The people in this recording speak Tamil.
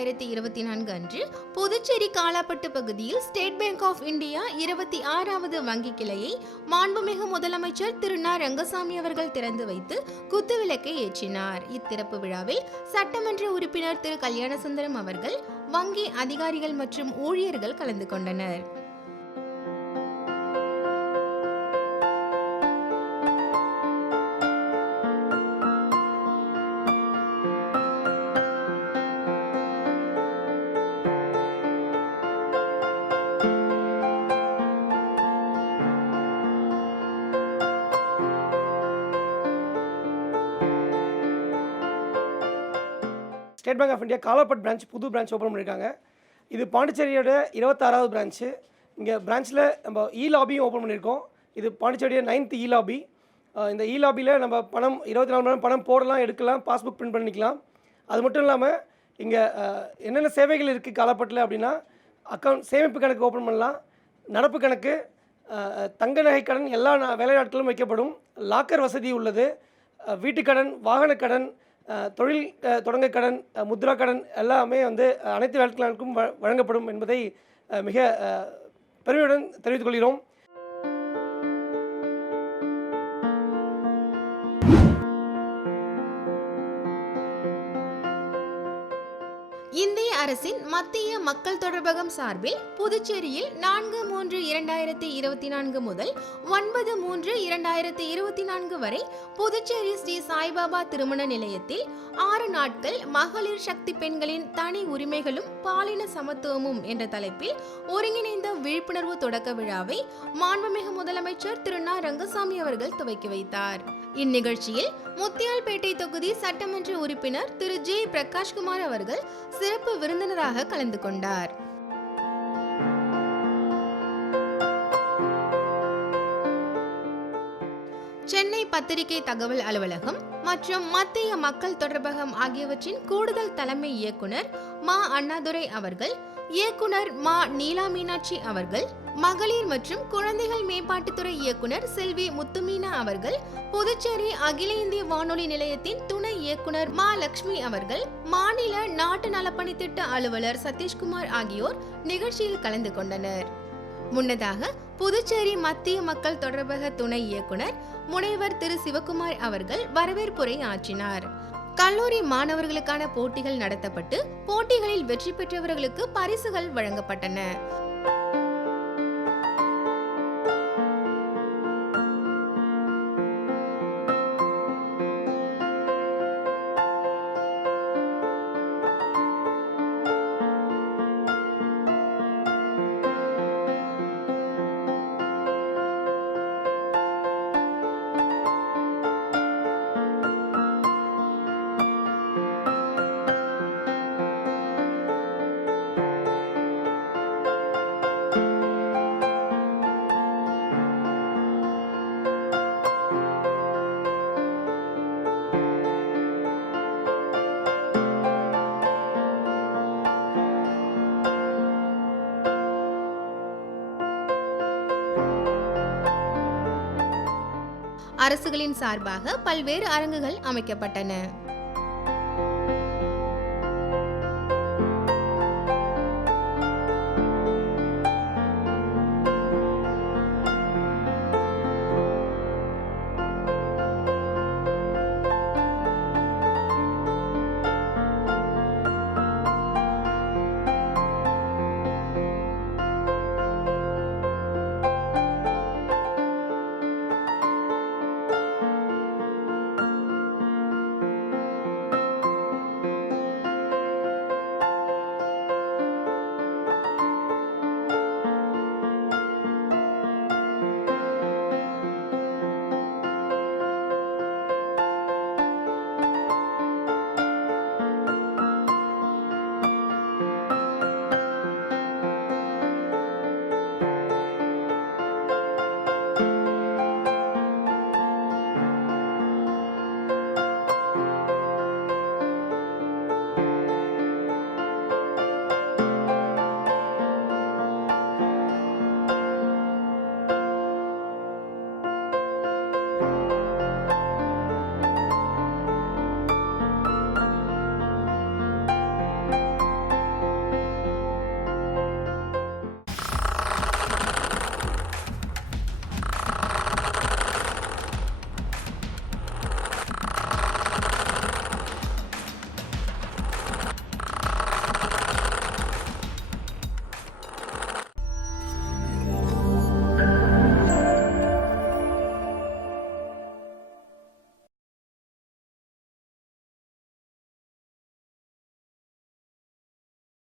இரண்டாயிரத்தி இருபத்தி நான்கு அன்று புதுச்சேரி காலாப்பட்டு பகுதியில் ஸ்டேட் பேங்க் ஆஃப் இந்தியா இருபத்தி ஆறாவது வங்கி கிளையை மாண்புமிகு முதலமைச்சர் திரு ந. ரங்கசாமி அவர்கள் திறந்து வைத்து குத்துவிளக்கை ஏற்றினார். இத்திறப்பு விழாவில் சட்டமன்ற உறுப்பினர் திரு. கல்யாணசுந்தரம் அவர்கள் வங்கி அதிகாரிகள் மற்றும் ஊழியர்கள் கலந்து கொண்டனர். State bank of India Kalapet branch புது பிரான்ச் ஓப்பன் பண்ணியிருக்காங்க. இது பாண்டிச்சேரியோட இருபத்தாறாவது பிரான்ச்சு. இங்கே பிரான்ச்சில் நம்ம இ லாபியும் ஓப்பன் பண்ணியிருக்கோம். இது பாண்டிச்சேரியோட நைன்த் இ லாபி இந்த இ லாபியில் நம்ம பணம் இருபத்தி நாலு மணி நேரம் பணம் போடலாம் எடுக்கலாம் பாஸ்புக் பிரிண்ட் பண்ணிக்கலாம். அது மட்டும் இல்லாமல் இங்கே என்னென்ன சேவைகள் இருக்குது காலாப்பட்டில் அப்படின்னா அக்கௌண்ட் சேமிப்பு கணக்கு ஓப்பன் பண்ணலாம். நடப்பு கணக்கு தங்க நகை கடன் எல்லா வேலை நாட்களும் வைக்கப்படும். லாக்கர் வசதி உள்ளது. வீட்டுக்கடன் வாகனக்கடன் தொழில் தொடங்க கடன் முத்ரா கடன் எல்லாமே வந்து அனைத்து நாட்களுக்கும் வ- வழங்கப்படும் என்பதை மிக பெருமையுடன் தெரிவித்துக் கொள்கிறோம். இந்திய அரசின் மத்திய மக்கள் தொடர்பகம் சார்பில் புதுச்சேரியில் நான்கு மூன்று இரண்டாயிரத்தி இருபத்தி நான்கு முதல் ஒன்பது மூன்று இரண்டாயிரத்தி இருபத்தி நான்கு வரை புதுச்சேரி ஸ்ரீ சாய்பாபா திருமண நிலையத்தில் ஆறு நாட்கள் மகளிர் சக்தி பெண்களின் தனி உரிமைகளும் பாலின சமத்துவமும் என்ற தலைப்பில் ஒருங்கிணைந்த விழிப்புணர்வு தொடக்க விழாவை மாண்புமிகு முதலமைச்சர் திரு ந. ரங்கசாமி அவர்கள் துவக்கி வைத்தார். இந்நிகழ்ச்சியில் முத்தியால்பேட்டை தொகுதி சட்டமன்ற உறுப்பினர் திரு. ஜே. பிரகாஷ்குமார் அவர்கள் சிறப்பு விருந்தினராக கலந்து கொண்டார். சென்னை பத்திரிகை தகவல் அலுவலகம் மற்றும் மத்திய மக்கள் தொடர்பகம் ஆகியவற்றின் கூடுதல் தலைமை இயக்குனர் மா. அண்ணாதுரை அவர்கள் இயக்குனர் மா நீலா மீனாட்சி அவர்கள் மகளிர் மற்றும் குழந்தைகள் மேம்பாட்டுத்துறை இயக்குனர் செல்வி முத்துமீனா அவர்கள் புதுச்சேரி அகில இந்திய வானொலி நிலையத்தின் துணை இயக்குனர் மா லட்சுமி அவர்கள் மாநில நாட்டு நலப்பணி திட்ட அலுவலர் சதீஷ்குமார் ஆகியோர் நிகழ்ச்சியில் கலந்து கொண்டனர். முன்னதாக புதுச்சேரி மத்திய மக்கள் தொடர்பக துணை இயக்குனர் முனைவர் திரு சிவகுமார் அவர்கள் வரவேற்புரை ஆற்றினார். கல்லூரி மாணவர்களுக்கான போட்டிகள் நடத்தப்பட்டு போட்டிகளில் வெற்றி பெற்றவர்களுக்கு பரிசுகள் வழங்கப்பட்டன. அரசுகளின் சார்பாக பல்வேறு அரங்குகள் அமைக்கப்பட்டன.